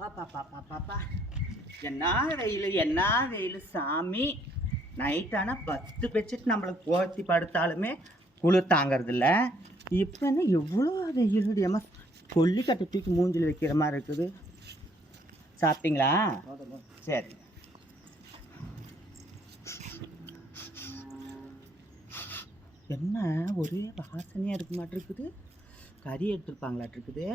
பாப்பா பாப்பா பாப்பா என்ன வெயில் என்ன வெயில் சாமி. நைட் ஆனால் பத்து பெட்ஷீட் நம்மளுக்கு போர்த்தி படுத்தாலுமே குளிர் தாங்கறதில்ல. இப்போ என்ன எவ்வளோ வெயில் ஏமா கொல்லி கட்டை தூக்கி மூஞ்சில் வைக்கிற மாதிரி இருக்குது. சாப்பிட்டீங்களா? சரி. என்ன ஒரே வாசனையாக இருக்க மாட்டிருக்குது. கறி எடுத்துருப்பாங்களாட்டிருக்குது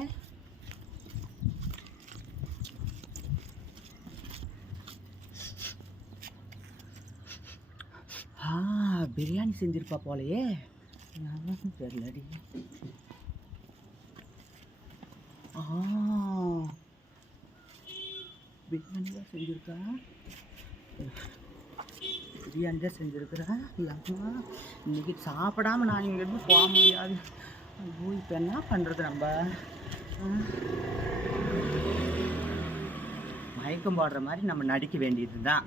ஆ பிரியாணி செஞ்சிருப்பா போலயே. தெரியலடி. ஆ. பிரியாணி தான் செஞ்சிருக்கா? பிரியாணி தான் செஞ்சிருக்கிறா? அம்மா இன்னைக்கு சாப்பிடாம நான் இங்கேருந்து போக முடியாது. ஐயோ இப்போ என்ன பண்ணுறது நம்ம. மயக்கம் போடுற மாதிரி நம்ம நடிக்க வேண்டியது தான்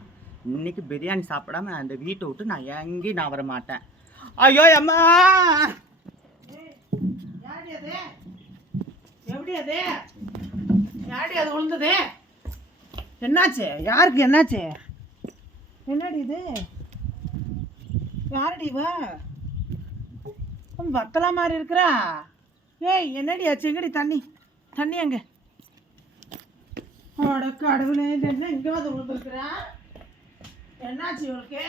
இன்னைக்கு பிரியாணி சாப்பிடாம அந்த வீட்டை விட்டு நான் எங்கேயும் நான் வர மாட்டேன். ஐயோ அம்மா! அது? எப்படி அது? யாடி அது விழுந்தது என்னாச்சு? யாருக்கு என்னாச்சு? என்னடி இது? யாரடி வா வத்தலா மாதிரி இருக்கிறா? ஏய் என்னடி ஆச்சு? எங்கடி தண்ணி? தண்ணி அங்கே அட கடவுளே என்ன இங்கே வந்து விழுந்துருக்குறா என்னாச்சு இவளுக்கு?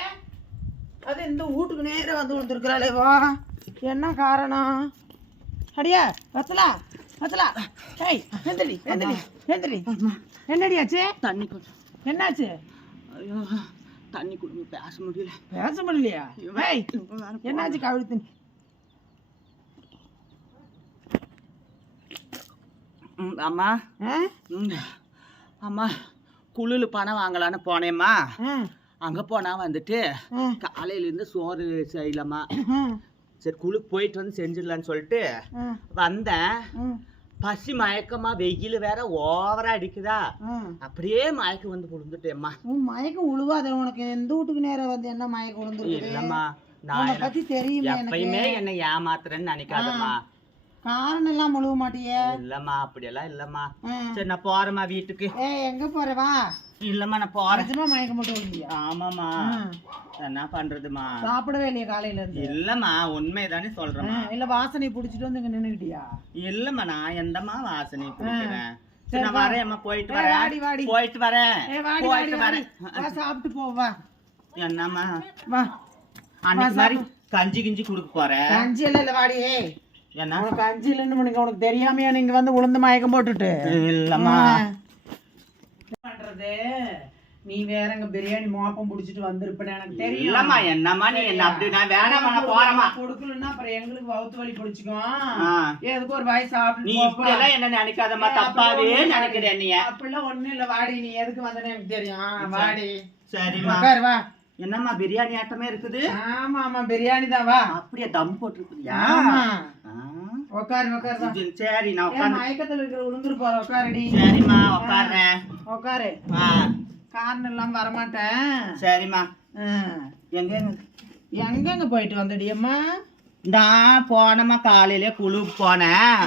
அது இந்த வீட்டுக்கு நேரா வந்து விழுந்துருக்குறாளே வா. என்ன காரணம்? அடியா வத்தலா வத்தலா ஏய் எந்திரி எந்திரி எந்திரி என்னடி ஆச்சு? தண்ணி கொஞ்சம் என்னாச்சு? ஐயோ தண்ணி கொடுங்க பேச முடியல. பேச முடியலையா? ஏய் என்னாச்சு கவிழி தண்ணி? அம்மா. அம்மா குளிர் பணம் வாங்கலான்னு போனேம்மா. அங்கே போனா வந்துட்டு ஆ, காலையிலேருந்து சோறு செய்யலாமா? சரி குளிர் போயிட்டு வந்து செஞ்சிடலான்னு சொல்லிட்டு வந்தேன். பசி மயக்கமா வெயில் வேற ஓவரா அடிக்குதா. அப்படியே மயக்கம் வந்து விழுந்துட்டேம்மா. மயக்கம் உழுவாத உனக்கு. எந்த வீட்டுக்கு நேரம் வந்து என்ன மயக்கம் விழுந்துருக்கு இல்லம்மா நான் பத்தி தெரியுமே எப்பயுமே என்னை ஏமாத்துறேன்னு நினைக்காதம்மா. காரணம் எல்லாம் முழுவ மாட்டியே. இல்லம்மா அப்படியெல்லாம் இல்லம்மா. சரி நான் போறேம்மா வீட்டுக்கு. ஏய் எங்க போற? வா. இல்லம்மா நான் போறேன். நிஜமா மயக்கம் போட்டு விழுந்தியா ஆமாம்மா. என்ன பண்றதுமா சாப்பிடவே இல்லையா காலையில இருந்து. இல்லம்மா உண்மைதானே ஆ, சொல்றேம்மா இல்ல வாசனை புடிச்சிட்டு வந்து இங்க நின்னுக்கிட்டியா? இல்லம்மா நான் எந்தம்மா வாசனை குடிக்கிறேன் சரி, நான். வரேன்மா போயிட்டு ஏய், வாடி, வரேன் வாடி. போயிட்டு வரேன். வாடி போயிட்டு வரேன். வா சாப்பிட்டு போ வா. என்னம்மா? வா. அன்னைக்கு மாதிரி கஞ்சி கிஞ்சி கொடுக்க போறேன். கஞ்சி எல்லாம் இல்ல வாடி ஏய். என்ன? உனக்கு கஞ்சி இல்லைன்னு உனக்கு உனக்கு தெரியாமையா? நீங்க வந்து உளுந்து மயக்கம் போட்டுட்டு. இல்லம்மா. என்ன பண்றது? நீ வேற இங்க பிரியாணி மோப்பம் புடிச்சிட்டு வந்திருப்பேன் எனக்கு தெரியும். இல்லம்மா என்னம்மா நீ என்ன அப்படி? நான் வேணாம்மா நான் போறேம்மா. கொடுக்கலன்னா அப்புறம் எங்களுக்கு வவுத்து வலி பிடிச்சிக்கும். எதுக்கு ஒரு வாய் நீ சாப்பிட்டு இப்படி எல்லாம் என்ன நினைக்காதம்மா? தப்பாவே நினைக்கிறேன் நீ. அப்படிலாம் ஒண்ணும் இல்ல வாடி. நீ எதுக்கு வந்தேன்னு எனக்கு தெரியும். வாடி. சரிம்மா. வா. என்னம்மா பிரியாணி ஆட்டமே இருக்குது? ஆமா ஆமா பிரியாணி தான் வா. அப்படியே தம் போட்டுருக்குறியா. உட்காரு உட்காரு சரி, நான் உட்காந்து மயக்கத்துல இருக்கிற உளுந்துரு போற உட்காருடி சரிம்மா உட்காடுறேன் உட்காரு ஆ காரணம் இல்லாம வரமாட்டேன். சரிம்மா. எங்க எங்கெங்க? போயிட்டு வந்தடி அம்மா? நான் போனேம்மா காலையில குழுக்கு போனேன்.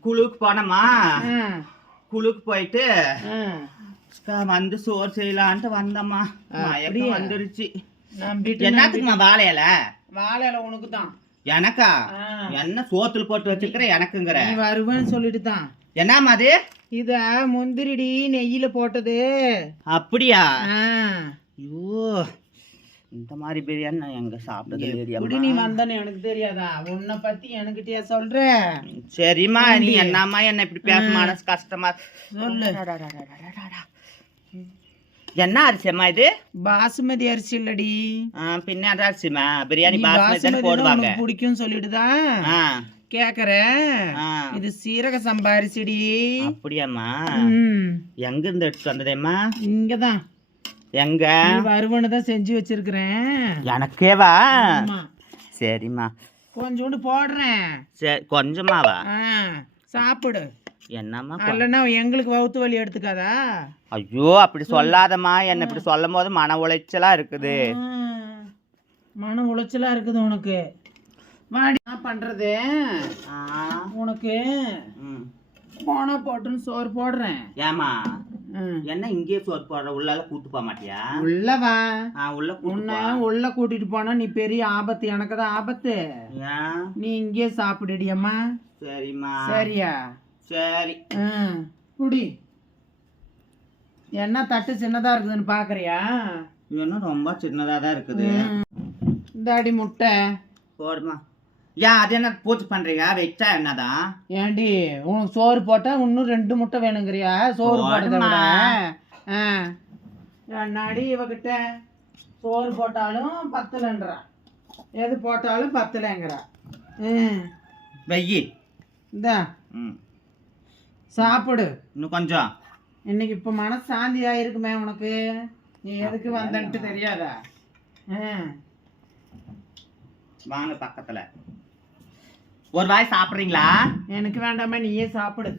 குழுக்கு போனேம்மா. ஆ. குழுக்கு போயிட்டு வந்து சோறு செய்யலான்ட்டு வந்தம்மா எப்படி வந்துருச்சு என்னத்துக்குமா வாழை இலை வாழை இலை உனக்கு தான் எனக்கா என்ன சோத்துல போட்டு வச்சிருக்கிற எனக்குங்கிற வருவேன்னு சொல்லிட்டு தான் என்னம்மா அது இத முந்திரிடி நெய்யில போட்டது அப்படியா ஐயோ இந்த மாதிரி பிரியாணி நான் எங்க சாப்பிட்டது எப்படி நீ வந்தனு எனக்கு தெரியாதா உன்னை பத்தி என்கிட்டயே சொல்ற சரிம்மா நீ என்னம்மா என்ன இப்படி பேச மனசு கஷ்டமா சொல்லு என்ன அரிசியம்மா இது? பாசுமதி அரிசி இல்லடி. பின்ன என்ன அரிசிமா பிரியாணி நீ பாஸ்மதி தானே பாசுமதி போடுவாங்க. பிடிக்கும் சொல்லிட்டுதான் ஆ, கேக்குற ஆ. இது சீரக சம்பா அரிசிடி. அப்படியாம்மா. எங்க இருந்து எடுத்து வந்ததேம்மா? இங்கதான் எங்க? நீ வருவன்னு தான் செஞ்சு வச்சிருக்கிறேன். எனக்கேவா? சரிம்மா. கொஞ்சோண்டு போடுறேன். சரி கொஞ்சமாவா? சாப்பிடு. என்னம்மா அல்லனா எங்களுக்கு வவுத்து வலி எடுத்துக்காதா? ஐயோ அப்படி சொல்லாதம்மா. என்ன இப்படி சொல்லும் போது மன உளைச்சலா இருக்குது. மன உளைச்சலா இருக்குது உனக்கு. வாடி என்ன பண்றது? ஆ, உனக்கு ம். போனா போட்டுன்னு சோறு போடுறேன். ஏமா. என்ன இங்கேயே சோறு போடுற? உள்ளால கூட்டு போக மாட்டியா? உள்ள வா. ஆ உள்ள உன்னை. உள்ள கூட்டிட்டு போனா நீ பெரிய ஆபத்து. எனக்கு தான் ஆபத்து நீ இங்கேயே சாப்பிடுடியம்மா. சரிம்மா. சரியா? சரி. குடி. என்ன தட்டு சின்னதா இருக்குதுன்னு பாக்குறியா? இன்னும் ரொம்ப சின்னதா தான் இருக்குது. இந்தாடி முட்டை. போடுமா. ஏன் அது என்ன பூச்சி பண்றீங்க வச்சா என்னதான் ஏண்டி உனக்கு சோறு போட்டா இன்னும் ரெண்டு முட்டை வேணுங்கிறியா? சோறு போட்டதை ஆ. என்னாடி இவகிட்ட சோறு போட்டாலும் பத்தலைன்றா. எது போட்டாலும் பத்தலைங்கிறா. ம். வெய்யி. இந்தா. ம். சாப்பிடு. இன்னும் கொஞ்சம். இன்னைக்கு இப்போ மனசு சாந்தியா இருக்குமே உனக்கு. நீ எதுக்கு வந்தன்ட்டு தெரியாதா? வாங்க பக்கத்துல. ஒரு வாய் சாப்பிட்றீங்களா? எனக்கு வேண்டாமா நீயே சாப்பிடு.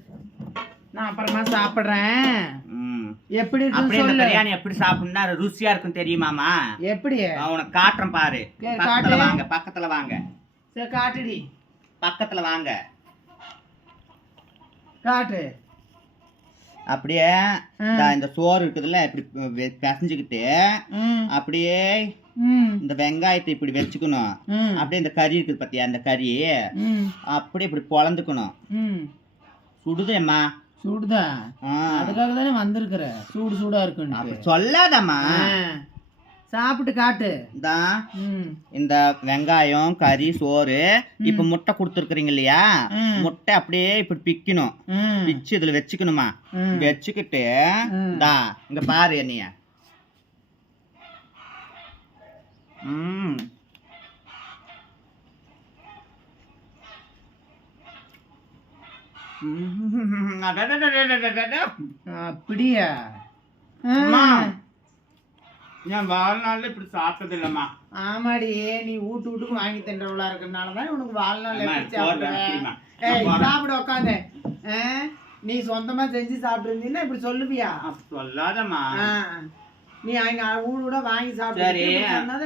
நான் அப்புறமா சாப்பிட்றேன். எப்படி அப்படி இந்த பிரியாணி எப்படி சாப்பிடணும்னா ருசியா இருக்கும் தெரியுமாமா எப்படி? உனக்கு காட்டுறேன் பாரு. பக்கத்துல. வாங்க பக்கத்துல வாங்க. சரி காட்டுடி. பக்கத்துல வாங்க. காட்டு அப்படியே. இந்தா சோறு இருக்குதுல்ல இப்படி பிசைஞ்சுக்கிட்டு அப்படியே இந்த வெங்காயத்தை இப்படி வச்சுக்கணும். அப்படியே இந்த கறி இருக்குது பாத்தியா அந்த கறி. அப்படியே இப்படி பொழந்துக்கணும். சுடுதேம்மா. சூடுதா. அதுக்காக தானே வந்திருக்கிற. சூடு சூடா இருக்குன்னு சொல்லாதம்மா. சாப்பிட்டு காட்டு. தான் இந்த வெங்காயம் கறி சோறு இப்ப முட்டை கொடுத்துருக்குறீங்க இல்லையா? முட்டை அப்படியே இப்படி பிக்கணும். பிச்சு இதுல வச்சுக்கணுமா? வச்சுக்கிட்டு தா இங்க பாரு என்னைய. ம். அப்படியா? என் வாழ்நாள்ல இப்படி சாப்பிட்டது இல்லம்மா ஆமாடி நீ வீட்டு வீட்டுக்கு வாங்கி தின்றவளா இருக்கறனால தான் உனக்கு வாழ்நாள் எப்படி சாப்பிடுவேன். சாப்பிடு உட்காந்து நீ சொந்தமா செஞ்சு சாப்பிட்டுருந்தீங்கன்னா இப்படி சொல்லுவியா சொல்லாதம்மா. நீ அங்க ஊடு கூட வாங்கி. சாப்பிட்டு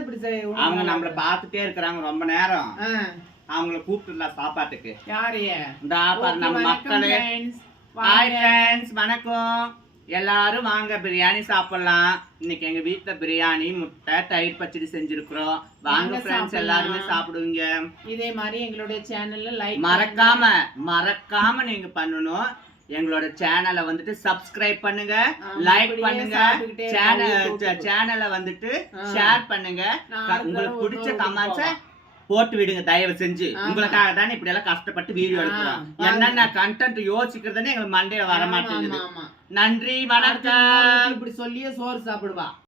இப்படி அவங்க நம்மள பாத்துட்டே இருக்கிறாங்க ரொம்ப நேரம். அவங்கள கூப்பிட்டுலாம் சாப்பாட்டுக்கு யாரைய இந்தா நம்ம மக்களே. ஹாய். ஃப்ரெண்ட்ஸ் வணக்கம் எல்லாரும் வாங்க பிரியாணி சாப்பிடலாம். இன்னைக்கு எங்க வீட்ல பிரியாணி முட்டை தயிர் பச்சடி செஞ்சிருக்கிறோம். வாங்க ஃப்ரெண்ட்ஸ். எல்லாருமே சாப்பிடுவீங்க. இதே மாதிரி எங்களுடைய சேனல்ல லைக் மறக்காம மறக்காம நீங்க பண்ணணும். எங்களோட சேனலை வந்துட்டு சப்ஸ்கிரைப் பண்ணுங்க. லைக் பண்ணுங்க. சேனல் சேனலை வந்துட்டு. ஷேர் பண்ணுங்க. உங்களுக்கு பிடிச்ச கமெண்ட்ஸ. போட்டு விடுங்க தயவு செஞ்சு. உங்களுக்காக தானே இப்படி எல்லாம் கஷ்டப்பட்டு வீடியோ எடுக்கிறோம். என்னென்ன கண்டென்ட் யோசிக்கிறதுன்னு எங்களுக்கு மண்டையில வர மாட்டேங்குது. நன்றி வணக்கம் இப்படி சொல்லியே சோறு சாப்பிடுவா